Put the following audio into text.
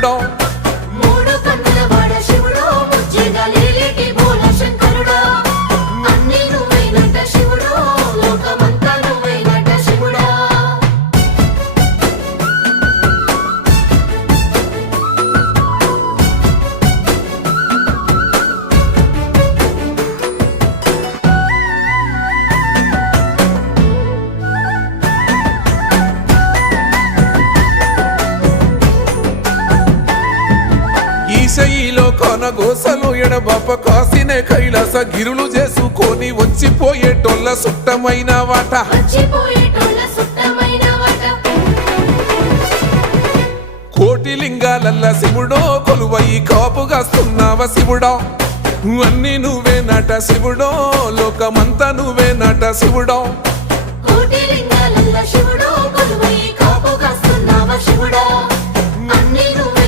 శివుడో మూడు కన్నుల వాడ శివుడో ముజ్జగలేటి బోల శంకరుడా అన్నీ నువ్వైనట శివుడో లోకమంతా నువ్వైనట శివుడా ఈశయిలో కొనగోసలు ఎడబాప కాసినే కైలాస గిరులు చేసుకొని వచ్చిపోయేటోళ్ళ సుట్టమైన వాట వచ్చిపోయేటోళ్ళ సుట్టమైన వాట కోటి లింగాలల్ల శివుడో కొలువయి కాపుగాస్తున్నావ శివుడో అన్నీ నువ్వేనట శివుడో లోకమంతా నువ్వేనట శివుడో కోటి లింగాలల్ల శివుడో కొలువై కాపుగాస్తున్నావ శివుడా అన్నీ